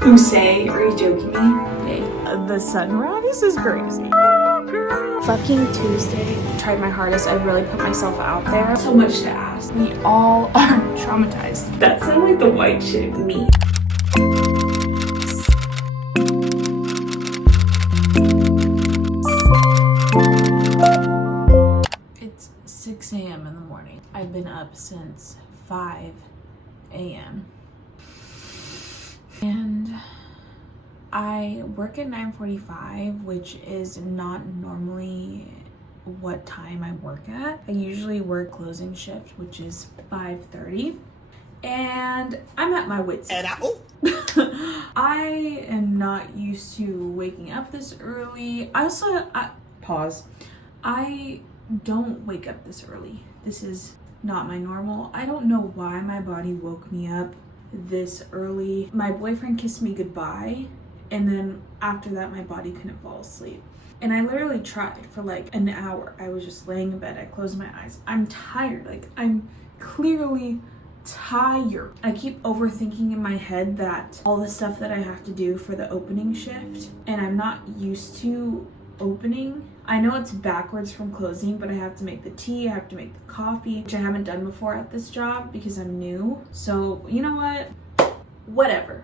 Say, are you joking me? Hey. The sunrise is crazy. Fucking Tuesday. Tried my hardest. I really put myself out there. So much to ask. We all are traumatized. That sounds like the white chick. Me. It's 6 a.m. in the morning. I've been up since 5 a.m. And I work at 9:45, which is not normally what time I work at. I usually work closing shift, which is 5:30. And I'm at my wit's end. I am not used to waking up this early. Pause. I don't wake up this early. This is not my normal. I don't know why my body woke me up this early. My boyfriend kissed me goodbye, and then after that my body couldn't fall asleep. And I literally tried for like an hour. I was just laying in bed. I closed my eyes. I'm tired. Like, I'm clearly tired. I keep overthinking in my head that all the stuff that I have to do for the opening shift, and I'm not used to opening. I know it's backwards from closing, but I have to make the tea, I have to make the coffee, which I haven't done before at this job because I'm new. So you know what? Whatever.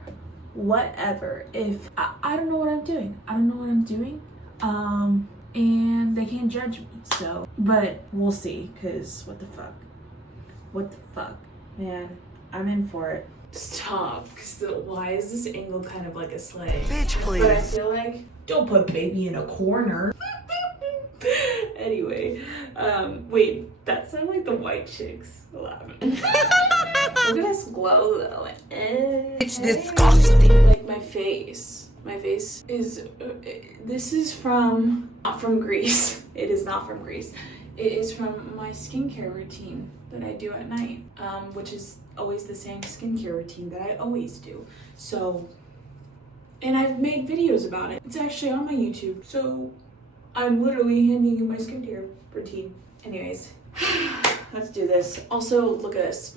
If I don't know what I'm doing. I don't know what I'm doing. And they can't judge me. So, but we'll see, because what the fuck? Man, I'm in for it. Stop, because why is this angle kind of like a sleigh? Bitch, please. But I feel like, don't put baby in a corner. Anyway, wait, that sounded like the white chicks laughing. Look at this glow though. It's disgusting. Like my face is, this is not from Greece. It is not from Greece. It is from my skincare routine that I do at night, which is always the same skincare routine that I always do. So, and I've made videos about it. It's actually on my YouTube. So I'm literally handing you my skincare routine. Anyways, let's do this. Also, look at this.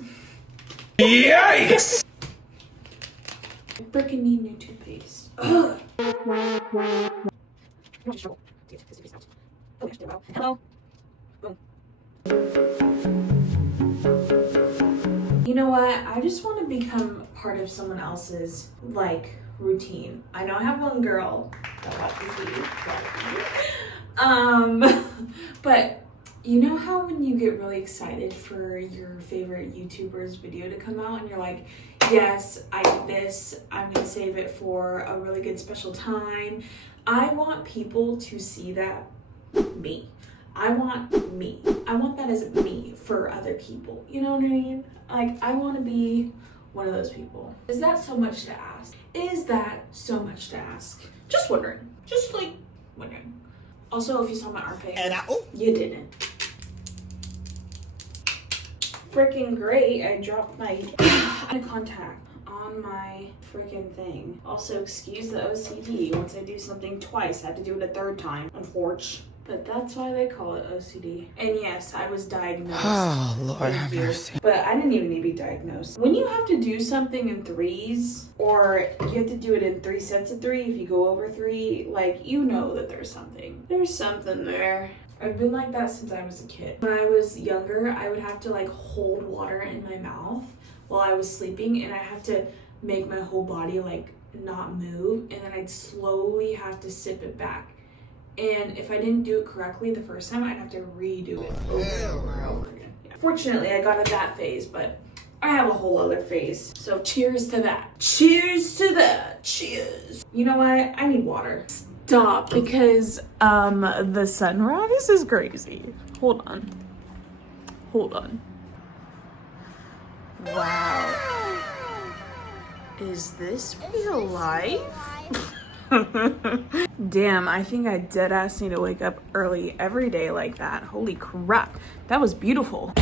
Yikes! I freaking need new toothpaste. Ugh. Hello. Boom. You know what? I just want to become part of someone else's, like, routine. I know I have one girl that watches TV. But you know how when you get really excited for your favorite YouTuber's video to come out and you're like, yes, I did this, I'm gonna save it for a really good special time. I want people to see that me. I want that as me for other people. You know what I mean? Like, I want to be one of those people. Is that so much to ask? Just wondering. Just like wondering. Also, if you saw my armpit, you didn't. Freaking great. I dropped my eye contact on my freaking thing. Also, excuse the OCD. Once I do something twice, I have to do it a third time, unfortunately. But that's why they call it OCD. And yes, I was diagnosed. Oh, Lord have mercy. But I didn't even need to be diagnosed. When you have to do something in threes, or you have to do it in 3 sets of 3, if you go over 3, like, you know that there's something. There's something there. I've been like that since I was a kid. When I was younger, I would have to like hold water in my mouth while I was sleeping, and I have to make my whole body like not move, and then I'd slowly have to sip it back. And if I didn't do it correctly the first time, I'd have to redo it over and over and over again. Yeah. Fortunately, I got at that phase, but I have a whole other phase. So cheers to that. Cheers to that. Cheers. You know what? I need water. Stop, because the sunrise is crazy. Hold on. Wow. Is this real life? Damn, I think I dead ass need to wake up early every day like that. Holy crap. That was beautiful.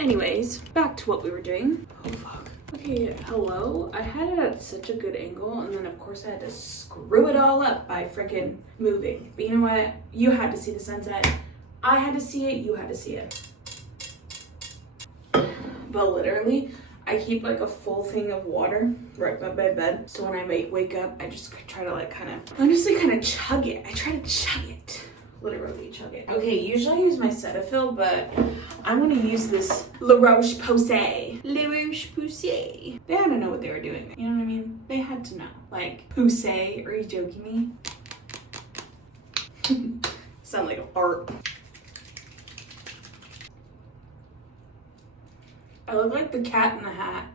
Anyways, back to what we were doing. Oh fuck. Okay, hello. I had it at such a good angle, and then of course I had to screw it all up by freaking moving. But you know what? You had to see the sunset. I had to see it, you had to see it. But literally, I keep like a full thing of water right by my bed. So when I wake up, I just try to like honestly kind of chug it. I try to chug it. Literally chug it. Okay, usually I use my Cetaphil, but I'm gonna use this La Roche-Posay. La Roche-Posay. They had to know what they were doing. You know what I mean? They had to know. Like, Posay, are you joking me? Sound like a fart. I look like the Cat in the Hat.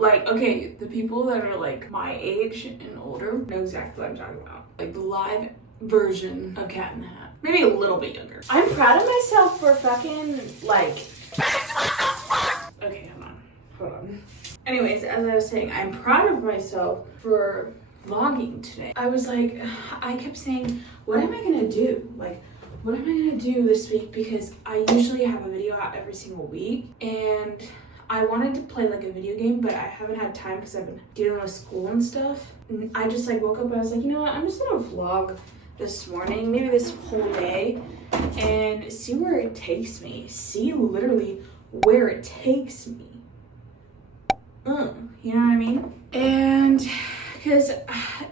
Like, okay, the people that are like my age and older know exactly what I'm talking about. Like the live version of Cat in the Hat. Maybe a little bit younger. I'm proud of myself for fucking like... Okay, hold on. Anyways, as I was saying, I'm proud of myself for vlogging today. I was like, I kept saying, what am I gonna do? Like, what am I gonna do this week? Because I usually have a video out every single week, and I wanted to play like a video game, but I haven't had time because I've been dealing with school and stuff. And I just like woke up and I was like, you know what? I'm just gonna vlog this morning, maybe this whole day, and see where it takes me. See literally where it takes me. You know what I mean? And because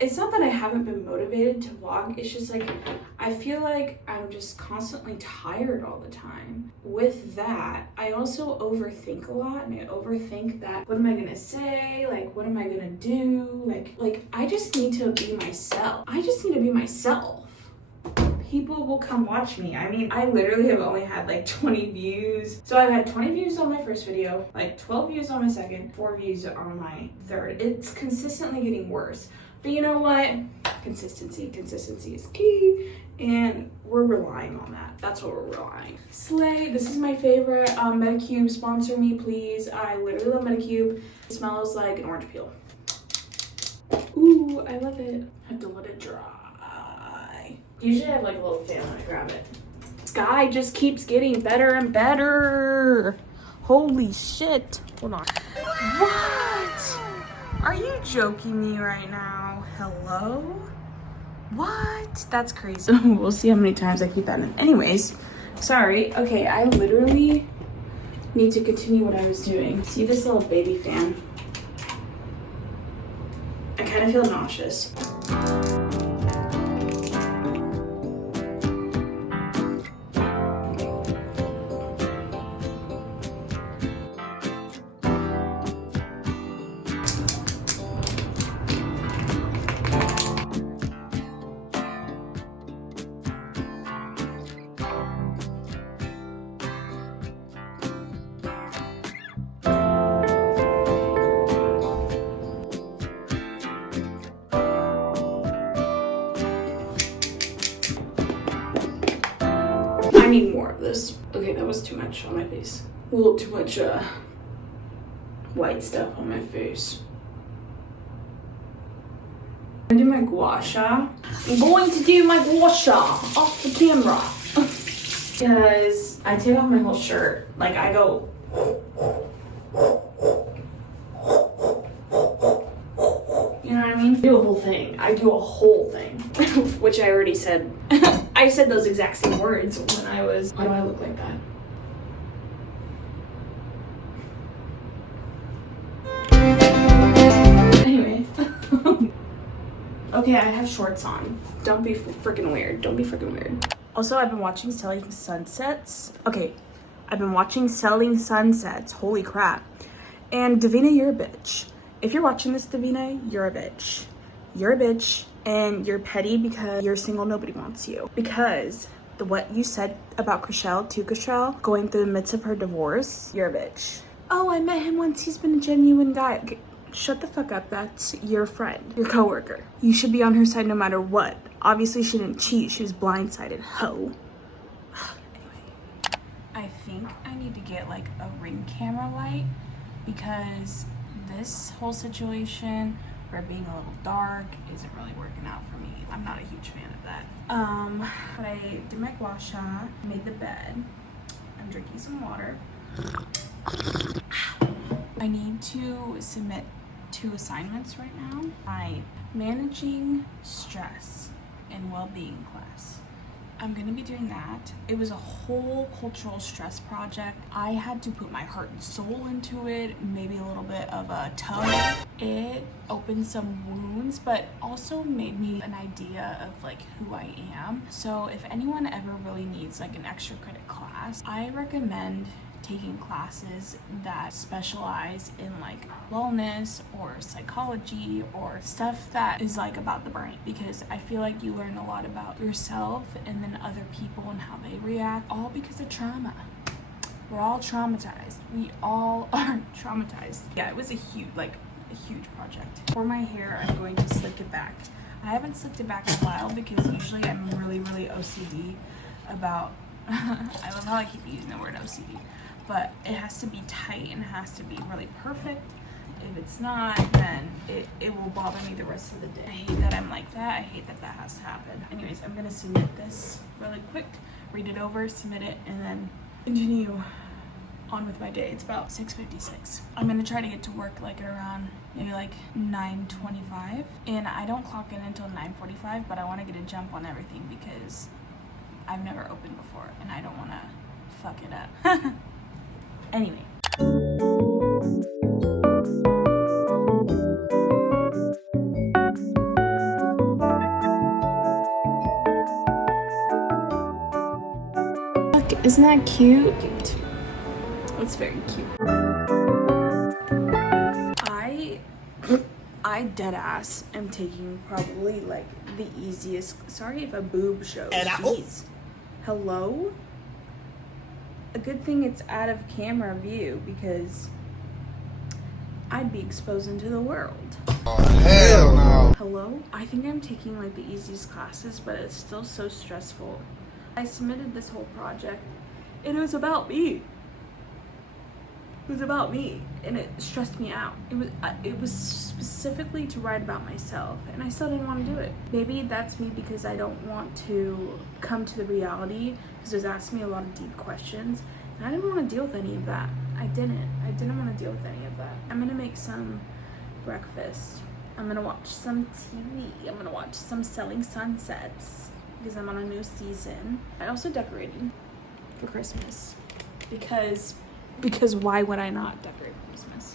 it's not that I haven't been motivated to vlog, it's just like I feel like I'm just constantly tired all the time. With that, I also overthink a lot, and I overthink that, what am I gonna say? Like, what am I gonna do? Like I just need to be myself. I just need to be myself. People will come watch me. I mean, I literally have only had like 20 views. So I've had 20 views on my first video, like 12 views on my second, 4 views on my third. It's consistently getting worse. But you know what? Consistency is key. And we're relying on that. That's what we're relying. Slay, this is my favorite. Medicube, sponsor me, please. I literally love Medicube. It smells like an orange peel. Ooh, I love it. I have to let it dry. Usually I have like a little fan when I grab it. Sky just keeps getting better and better. Holy shit. Hold on. What? Are you joking me right now? Hello? What? That's crazy. We'll see how many times I keep that in. Anyways, sorry. Okay, I literally need to continue what I was doing. See this little baby fan? I kind of feel nauseous. I need more of this. Okay, that was too much on my face. A little too much white stuff on my face. I'm gonna do my gua sha. I'm going to do my gua sha off the camera. Because I take off my whole shirt. Like I go. You know what I mean? Do a whole thing. I do a whole thing. Which I already said. I said those exact same words when I was... Why do I look like that? Anyway. Okay, I have shorts on. Don't be freaking weird. Don't be freaking weird. Also, I've been watching Selling Sunsets. Okay, I've been watching Selling Sunsets. Holy crap. And Davina, you're a bitch. If you're watching this, Davina, you're a bitch. You're a bitch. And you're petty because you're single, nobody wants you. Because what you said about Chriselle going through the midst of her divorce, you're a bitch. Oh, I met him once, he's been a genuine guy. Okay, shut the fuck up, that's your friend, your coworker. You should be on her side no matter what. Obviously she didn't cheat, she was blindsided, hoe. Anyway, I think I need to get like a ring camera light because this whole situation where being a little dark isn't really working out for me. I'm not a huge fan of that. But I did my gua sha, made the bed. I'm drinking some water. I need to submit 2 assignments right now. My managing stress and well-being class. I'm gonna be doing that. It was a whole cultural stress project. I had to put my heart and soul into it, maybe a little bit of a tone. It opened some wounds, but also made me an idea of like who I am. So if anyone ever really needs like an extra credit class, I recommend taking classes that specialize in like wellness or psychology or stuff that is like about the brain, because I feel like you learn a lot about yourself and then other people and how they react, all because of trauma. We're all traumatized. We all are traumatized. Yeah, it was a huge project. For my hair, I'm going to slick it back. I haven't slicked it back in a while because usually I'm really OCD about I love how I keep using the word OCD. But it has to be tight and it has to be really perfect. If it's not, then it will bother me the rest of the day. I hate that I'm like that. I hate that that has to happen. Anyways, I'm gonna submit this really quick, read it over, submit it, and then continue on with my day. It's about 6:56. I'm gonna try to get to work like at around maybe like 9:25. And I don't clock in until 9:45, but I wanna get a jump on everything because I've never opened before and I don't wanna fuck it up. Anyway. Look, isn't that cute? It's very cute. I dead ass am taking probably like the easiest. Sorry if a boob shows. Jeez. Hello? A good thing it's out of camera view because I'd be exposed into the world. Oh, hell no. Hello? I think I'm taking like the easiest classes, but it's still so stressful. I submitted this whole project and it was about me. It was about me and it stressed me out. It was specifically to write about myself and I still didn't want to do it. Maybe that's me because I don't want to come to the reality, because it was asking me a lot of deep questions and I didn't want to deal with any of that. I didn't want to deal with any of that. I'm gonna make some breakfast. I'm gonna watch some TV. I'm gonna watch some Selling Sunsets because I'm on a new season. I also decorated for Christmas because why would I not decorate for Christmas?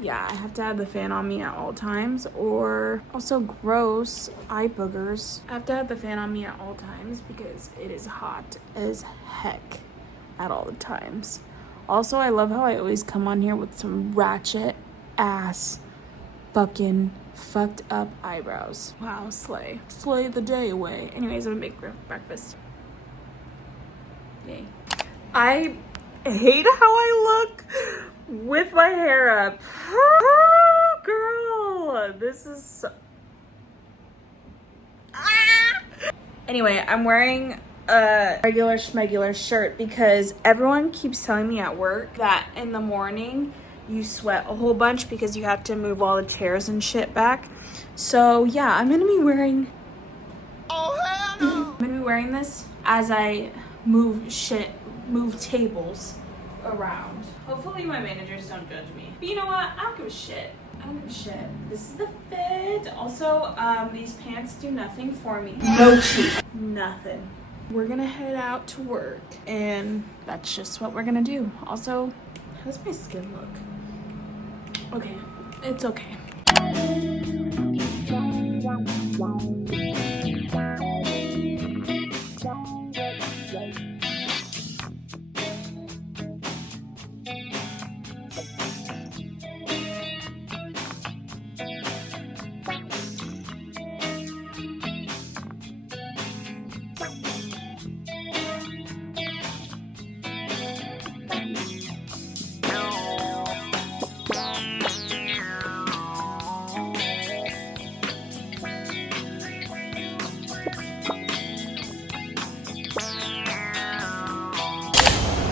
Yeah, I have to have the fan on me at all times, or also gross eye boogers. I have to have the fan on me at all times because it is hot as heck at all the times. Also, I love how I always come on here with some ratchet ass fucking fucked up eyebrows. Wow, slay the day away. Anyways, I'm gonna make breakfast. Yay. I hate how I look with my hair up. Oh, girl, this is so... Anyway, I'm wearing a regular schmegular shirt because everyone keeps telling me at work that in the morning you sweat a whole bunch because you have to move all the chairs and shit back. So yeah, I'm gonna be wearing... Oh, hell no! I'm gonna be wearing this as I move tables around. Hopefully my managers don't judge me. But you know what? I don't give a shit. This is the fit. Also, these pants do nothing for me. No cheat. Nothing. We're gonna head out to work and that's just what we're gonna do. Also, how does my skin look? Okay, it's okay.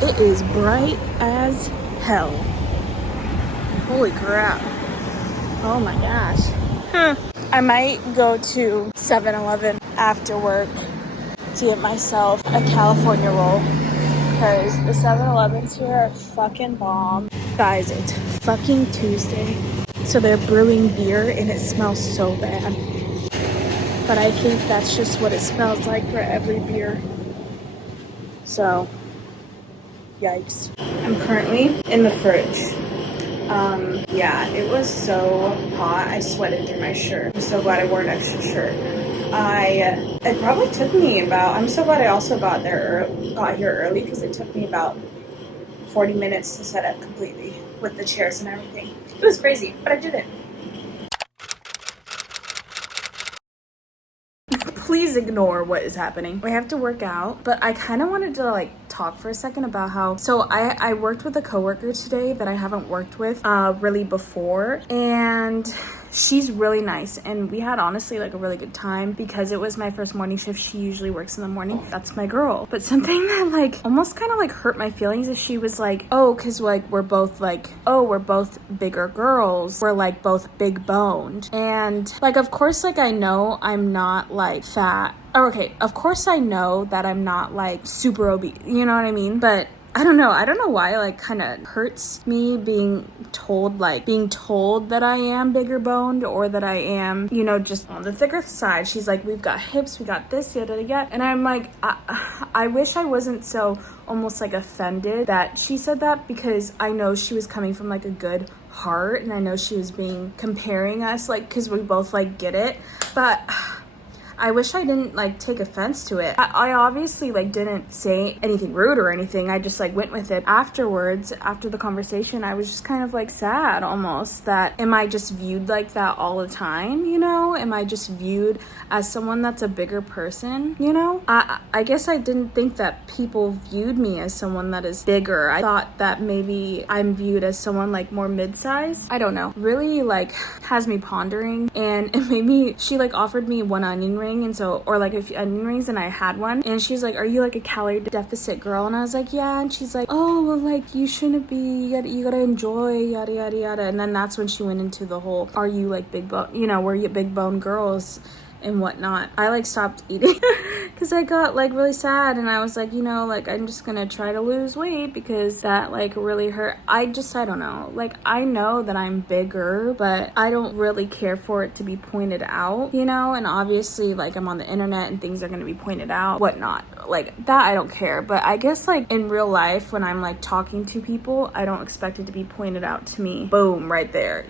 It is bright as hell. Holy crap. Oh my gosh. I might go to 7-Eleven after work to get myself a California roll because the 7-Elevens here are fucking bomb. Guys, it's fucking Tuesday, so they're brewing beer and it smells so bad. but I think that's just what it smells like for every beer. So, yikes. I'm currently in the fridge. Yeah, it was so hot. I sweated through my shirt. I'm so glad I wore an extra shirt. It probably took me about, I'm so glad I also got here early because it took me about 40 minutes to set up completely with the chairs and everything. It was crazy, but I did it. Please ignore what is happening. I have to work out, but I kind of wanted to like talk for a second about how, so I worked with a coworker today that I haven't worked with really before, and she's really nice, and we had honestly like a really good time because it was my first morning shift. She usually works in the morning. That's my girl. But something that like almost kind of like hurt my feelings is she was like, oh, because like we're both bigger girls, we're like both big boned, and like of course like I know I'm not like fat. Okay, of course I know that I'm not like super obese, you know what I mean? But I don't know why, like, kind of hurts me being told that I am bigger boned or that I am, you know, just on the thicker side. She's like, we've got hips, we got this, yada, yada. And I'm like, I wish I wasn't so almost like offended that she said that, because I know she was coming from like a good heart, and I know she was comparing us, like, because we both like get it. But I wish I didn't like take offense to it. I obviously like didn't say anything rude or anything. I just like went with it. Afterwards, after the conversation, I was just kind of like sad almost that, am I just viewed like that all the time? You know, am I just viewed as someone that's a bigger person? You know, I guess I didn't think that people viewed me as someone that is bigger. I thought that maybe I'm viewed as someone like more mid-size. I don't know. Really like has me pondering, and it made me, she like offered me one onion ring, and so, or like a few onion rings, and I had one, and she's like, are you like a calorie deficit girl? And I was like, yeah. And she's like, oh well, like you shouldn't be, you gotta enjoy, yada yada yada. And then that's when she went into the whole, are you like big bone, you know, were you big bone girls and whatnot. I like stopped eating because I got like really sad, and I was like, you know, like I'm just gonna try to lose weight because that like really hurt. I don't know, like I know that I'm bigger, but I don't really care for it to be pointed out, you know. And obviously like I'm on the internet and things are gonna be pointed out, whatnot, like that I don't care. But I guess like in real life, when I'm like talking to people, I don't expect it to be pointed out to me, boom, right there.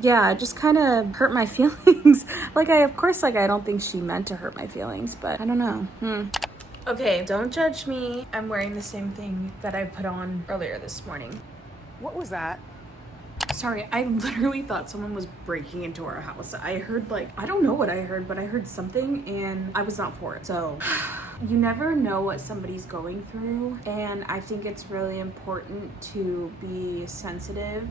Yeah, it just kind of hurt my feelings. Like of course, like I don't think she meant to hurt my feelings, but I don't know. Okay, don't judge me. I'm wearing the same thing that I put on earlier this morning. What was that? Sorry, I literally thought someone was breaking into our house. I heard like, I don't know what I heard, but I heard something and I was not for it. So you never know what somebody's going through, and I think it's really important to be sensitive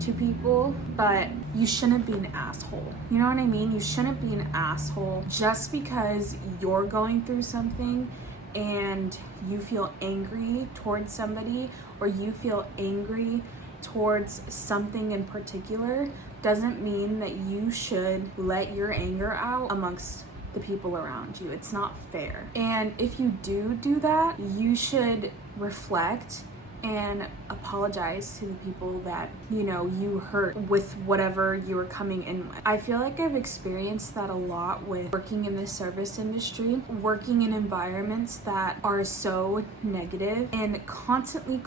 to people, but you shouldn't be an asshole. You know what I mean? You shouldn't be an asshole just because you're going through something and you feel angry towards somebody, or you feel angry towards something in particular, doesn't mean that you should let your anger out amongst the people around you. It's not fair. And if you do that, you should reflect and apologize to the people that, you know, you hurt with whatever you were coming in with. I feel like I've experienced that a lot with working in the service industry, working in environments that are so negative, and constantly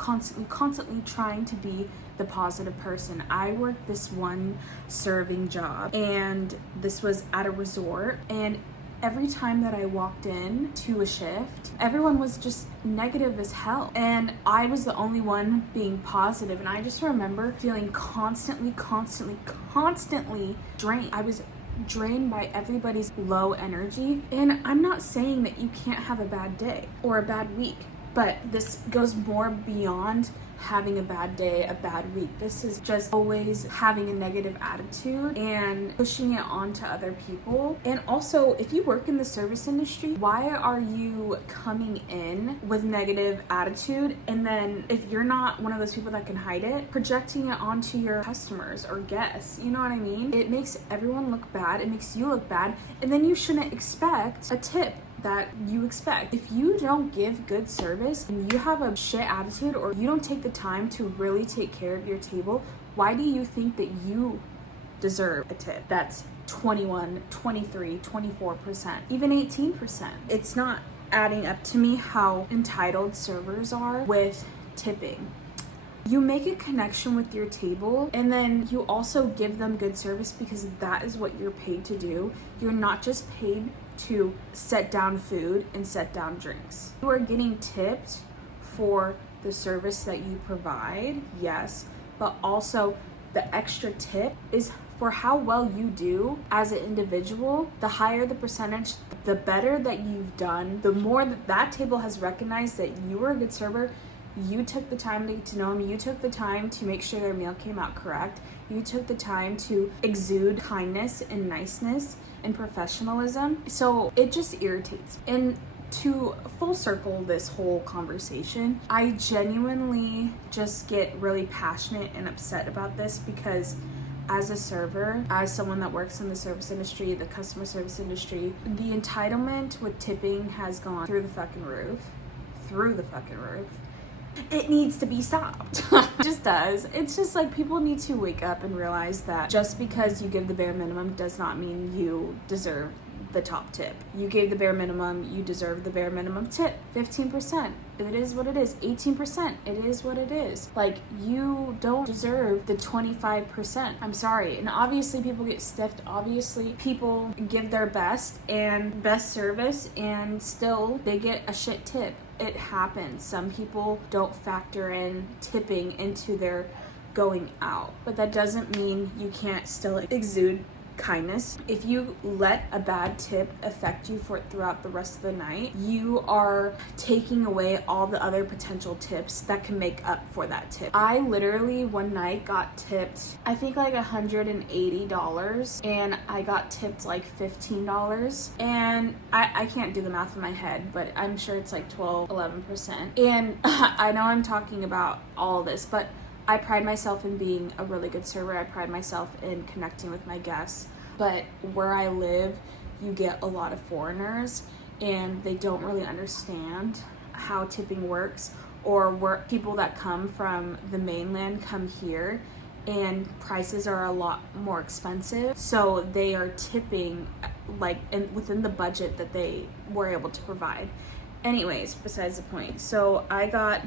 trying to be the positive person. I worked this one serving job, and this was at a resort, and every time that I walked in to a shift, everyone was just negative as hell. And I was the only one being positive. And I just remember feeling constantly drained. I was drained by everybody's low energy. And I'm not saying that you can't have a bad day or a bad week, but this goes more beyond having a bad day, a bad week. This is just always having a negative attitude and pushing it onto other people. And also, if you work in the service industry, why are you coming in with negative attitude, and then if you're not one of those people that can hide it, projecting it onto your customers or guests? You know what I mean? It makes everyone look bad, it makes you look bad, and then you shouldn't expect a tip that you expect. If you don't give good service and you have a shit attitude, or you don't take the time to really take care of your table, why do you think that you deserve a tip? That's 21, 23, 24%, even 18%. It's not adding up to me how entitled servers are with tipping. You make a connection with your table, and then you also give them good service because that is what you're paid to do. You're not just paid to set down food and set down drinks. You are getting tipped for the service that you provide, yes, but also the extra tip is for how well you do as an individual. The higher the percentage, the better that you've done, the more that table has recognized that you were a good server. You took the time to get to know them. You took the time to make sure their meal came out correct. You took the time to exude kindness and niceness and professionalism. So it just irritates. And to full circle this whole conversation, I genuinely just get really passionate and upset about this because as a server, as someone that works in the service industry, the customer service industry, the entitlement with tipping has gone through the fucking roof. It needs to be stopped. It just does. It's just like people need to wake up and realize that just because you give the bare minimum does not mean you deserve the top tip. You gave the bare minimum, you deserve the bare minimum tip. 15%, it is what it is. 18%, it is what it is. Like, you don't deserve the 25%. I'm sorry. And obviously people get stiffed. Obviously people give their best and best service and still they get a shit tip. It happens. Some people don't factor in tipping into their going out, but that doesn't mean you can't still exude kindness. If you let a bad tip affect you throughout the rest of the night, you are taking away all the other potential tips that can make up for that tip. I literally one night got tipped, I think like $180, and I got tipped like $15. And I can't do the math in my head, but I'm sure it's like 11%. And I know I'm talking about all this, but I pride myself in being a really good server. I pride myself in connecting with my guests. But where I live, you get a lot of foreigners and they don't really understand how tipping works, or where people that come from the mainland come here and prices are a lot more expensive. So they are tipping like within the budget that they were able to provide. Anyways, besides the point. So I got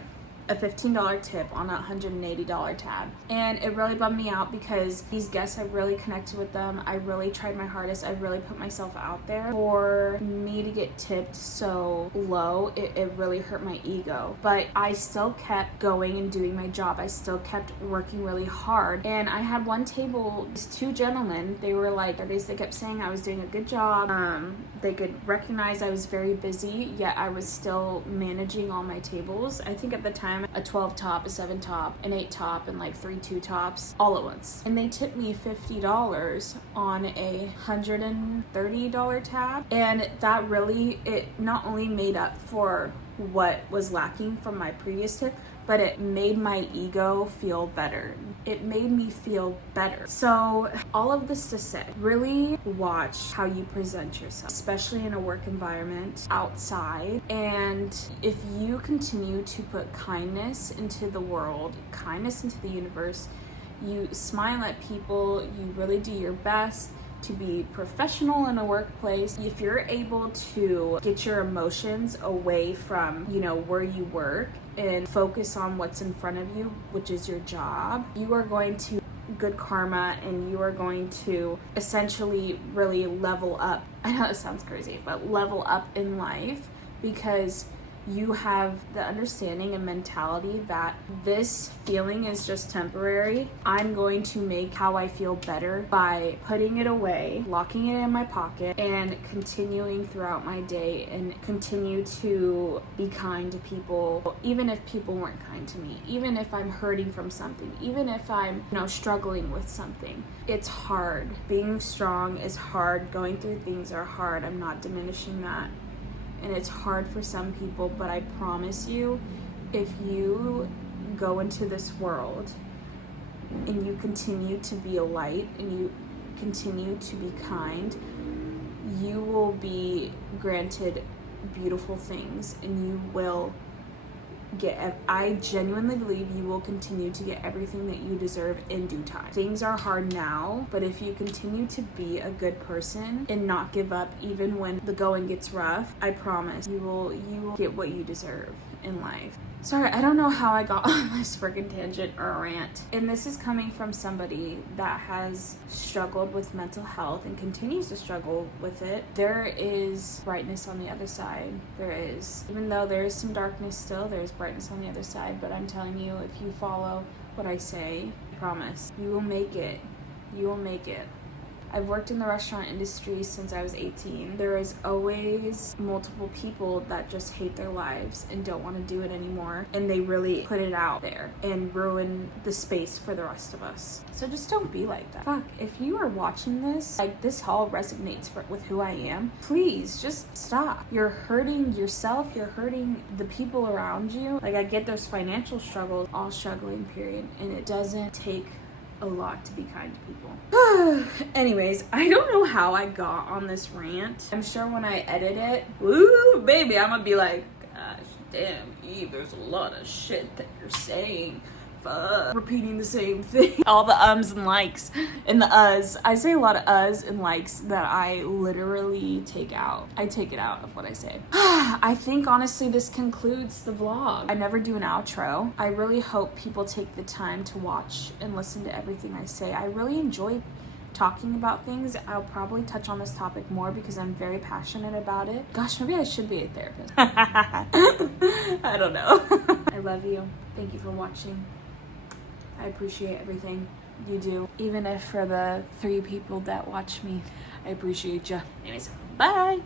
a $15 tip on a $180 tab, and it really bummed me out because these guests, I really connected with them. I really tried my hardest. I really put myself out there. For me to get tipped so low, it really hurt my ego, but I still kept going and doing my job. I still kept working really hard. And I had one table, these two gentlemen, they were like, they kept saying I was doing a good job. They could recognize I was very busy, yet I was still managing all my tables. I think at the time a 12 top, a 7 top, an 8 top, and like 3 2 tops all at once. And they tipped me $50 on a $130 tab. And that really, it not only made up for what was lacking from my previous tip, but it made my ego feel better. It made me feel better. So all of this to say, really watch how you present yourself, especially in a work environment outside. And if you continue to put kindness into the world, kindness into the universe, you smile at people, you really do your best to be professional in a workplace. If you're able to get your emotions away from, where you work and focus on what's in front of you, which is your job, you are going to good karma, and you are going to essentially really level up. I know it sounds crazy, but level up in life, because you have the understanding and mentality that this feeling is just temporary. I'm going to make how I feel better by putting it away, locking it in my pocket, and continuing throughout my day and continue to be kind to people, even if people weren't kind to me, even if I'm hurting from something, even if I'm, struggling with something. It's hard. Being strong is hard. Going through things are hard. I'm not diminishing that. And it's hard for some people, but I promise you, if you go into this world and you continue to be a light and you continue to be kind, you will be granted beautiful things, and you will I genuinely believe you will continue to get everything that you deserve in due time. Things are hard now, but if you continue to be a good person and not give up even when the going gets rough, I promise you will get what you deserve in life. Sorry, I don't know how I got on this freaking tangent or rant. And this is coming from somebody that has struggled with mental health and continues to struggle with it. There is brightness on the other side. There is. Even though there is some darkness still, there's brightness on the other side. But I'm telling you, if you follow what I say, I promise, you will make it. You will make it. I've worked in the restaurant industry since I was 18. There is always multiple people that just hate their lives and don't want to do it anymore. And they really put it out there and ruin the space for the rest of us. So just don't be like that. Fuck, if you are watching this, like this haul resonates with who I am, please just stop. You're hurting yourself. You're hurting the people around you. Like I get there's financial struggles, all struggling period. And it doesn't take a lot to be kind to people. Anyways, I don't know how I got on this rant. I'm sure when I edit it, woo, baby, I'm gonna be like, gosh damn, Eve, there's a lot of shit that you're saying. Fuck. Repeating the same thing. All the ums and likes and the uhs. I say a lot of uhs and likes that I literally take out. I take it out of what I say. I think honestly this concludes the vlog. I never do an outro. I really hope people take the time to watch and listen to everything I say. I really enjoy talking about things. I'll probably touch on this topic more because I'm very passionate about it. Gosh, maybe I should be a therapist. I don't know. I love you. Thank you for watching. I appreciate everything you do. Even if for the 3 people that watch me, I appreciate you. Anyways, bye.